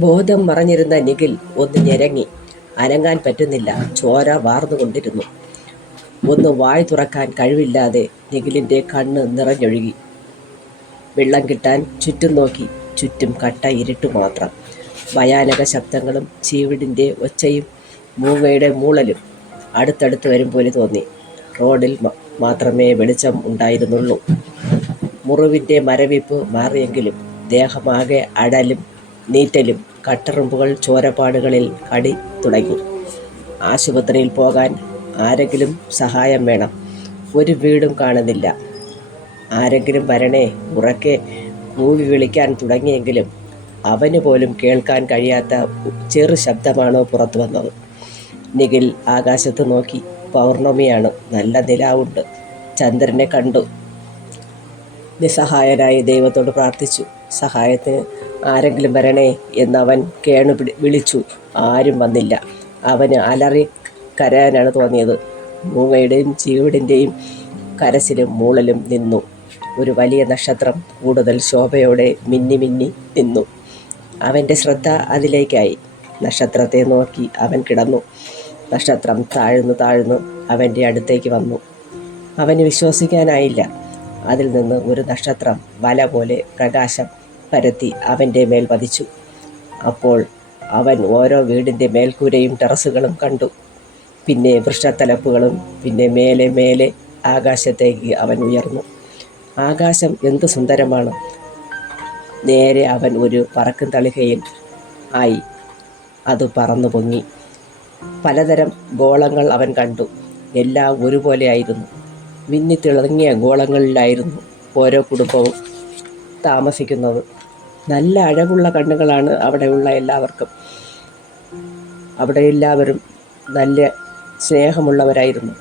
ബോധം മറഞ്ഞിരുന്ന നിഖിൽ ഒന്ന് ഞെരങ്ങി. അനങ്ങാൻ പറ്റുന്നില്ല. ചോര വാർന്നുകൊണ്ടിരുന്നു. ഒന്ന് വായ് തുറക്കാൻ കഴിവില്ലാതെ നിഖിലിൻ്റെ കണ്ണ് നിറഞ്ഞൊഴുകി. വെള്ളം കിട്ടാൻ ചുറ്റും നോക്കി. ചുറ്റും കട്ട ഇരുട്ട് മാത്രം. ഭയാനക ശബ്ദങ്ങളും ചീവിടിൻ്റെ ഒച്ചയും മൂങ്ങയുടെ മൂളലും അടുത്തടുത്ത് വരും പോലെ തോന്നി. റോഡിൽ മാത്രമേ വെളിച്ചം ഉണ്ടായിരുന്നുള്ളൂ. മുറിവിൻ്റെ മരവിപ്പ് മാറിയെങ്കിലും ദേഹമാകെ അടലും നീറ്റലും. കട്ടറുമ്പുകൾ ചോരപ്പാടുകളിൽ കടി തുടങ്ങി. ആശുപത്രിയിൽ പോകാൻ ആരെങ്കിലും സഹായം വേണം. ഒരു വീടും കാണുന്നില്ല. ആരെങ്കിലും വരണേ. ഉറക്കെ കൂവി വിളിക്കാൻ തുടങ്ങിയെങ്കിലും അവന് പോലും കേൾക്കാൻ കഴിയാത്ത ചെറു ശബ്ദമാണോ പുറത്തു വന്നത്. നിഖിൽ ആകാശത്ത് നോക്കി. പൗർണമിയാണ്. നല്ല നിലാവുണ്ട്. ചന്ദ്രനെ കണ്ടു. നിസ്സഹായനായി ദൈവത്തോട് പ്രാർത്ഥിച്ചു. സഹായത്തിന് ആരെങ്കിലും വരണേ എന്നവൻ വിളിച്ചു. ആരും വന്നില്ല. അവന് അലറി കരയാനാണ് തോന്നിയത്. മൂങ്ങയുടെയും ചീവിടിൻ്റെയും കരച്ചിലും മൂളലും നിന്നു. ഒരു വലിയ നക്ഷത്രം കൂടുതൽ ശോഭയോടെ മിന്നി മിന്നി നിന്നു. അവൻ്റെ ശ്രദ്ധ അതിലേക്കായി. നക്ഷത്രത്തെ നോക്കി അവൻ കിടന്നു. നക്ഷത്രം താഴ്ന്നു താഴ്ന്നു അവൻ്റെ അടുത്തേക്ക് വന്നു. അവന് വിശ്വസിക്കാനായില്ല. അതിൽ നിന്ന് ഒരു നക്ഷത്രം വല പോലെ പ്രകാശം പരത്തി അവൻ്റെ മേൽ പതിച്ചു. അപ്പോൾ അവൻ ഓരോ വീടിൻ്റെ മേൽക്കൂരയും ടെറസുകളും കണ്ടു. പിന്നെ വൃക്ഷത്തലപ്പുകളും. പിന്നെ മേലെ മേലെ ആകാശത്തേക്ക് അവൻ ഉയർന്നു. ആകാശം എന്തു സുന്ദരമാണ്. നേരെ അവൻ ഒരു പറക്കും തളികയിൽ ആയി. അത് പറന്നു പൊങ്ങി. പലതരം ഗോളങ്ങൾ അവൻ കണ്ടു. എല്ലാം ഒരുപോലെ ആയിരുന്നു. മിന്നിത്തിളങ്ങിയ ഗോളങ്ങളിലായിരുന്നു ഓരോ കുടുംബവും താമസിക്കുന്നത്. നല്ല അഴകുള്ള കണ്ണുകളാണ് അവിടെയുള്ള എല്ലാവർക്കും. അവിടെ എല്ലാവരും നല്ല സ്നേഹമുള്ളവരായിരുന്നു.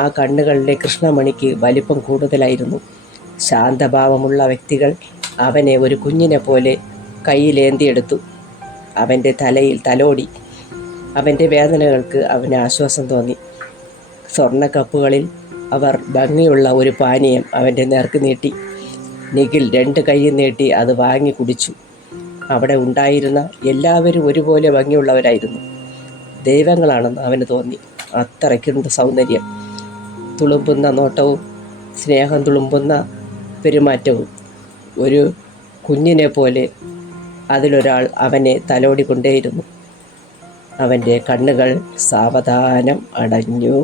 ആ കണ്ണുകളിലെ കൃഷ്ണമണിക്ക് വലിപ്പം കൂടുതലായിരുന്നു. ശാന്തഭാവമുള്ള വ്യക്തികൾ അവനെ ഒരു കുഞ്ഞിനെ പോലെ കയ്യിലേന്തിയെടുത്തു. അവൻ്റെ തലയിൽ തലോടി. അവൻ്റെ വേദനകൾക്ക് അവന് ആശ്വാസം തോന്നി. സ്വർണ്ണക്കപ്പുകളിൽ അവർ ഭംഗിയുള്ള ഒരു പാനീയം അവൻ്റെ നേർക്ക് നീട്ടി. നിഖിൽ 2 കൈയും നീട്ടി അത് വാങ്ങി കുടിച്ചു. അവിടെ ഉണ്ടായിരുന്ന എല്ലാവരും ഒരുപോലെ ഭംഗിയുള്ളവരായിരുന്നു. ദൈവങ്ങളാണെന്ന് അവന് തോന്നി. അത്രയ്ക്കുണ്ട് സൗന്ദര്യം. തുളുമ്പുന്ന നോട്ടവും സ്നേഹം തുളുമ്പുന്ന പെരുമാറ്റവും. ഒരു കുഞ്ഞിനെ പോലെ അതിലൊരാൾ അവനെ തലോടിക്കൊണ്ടേയിരുന്നു. അവൻ്റെ കണ്ണുകൾ സാവധാനം അടഞ്ഞു.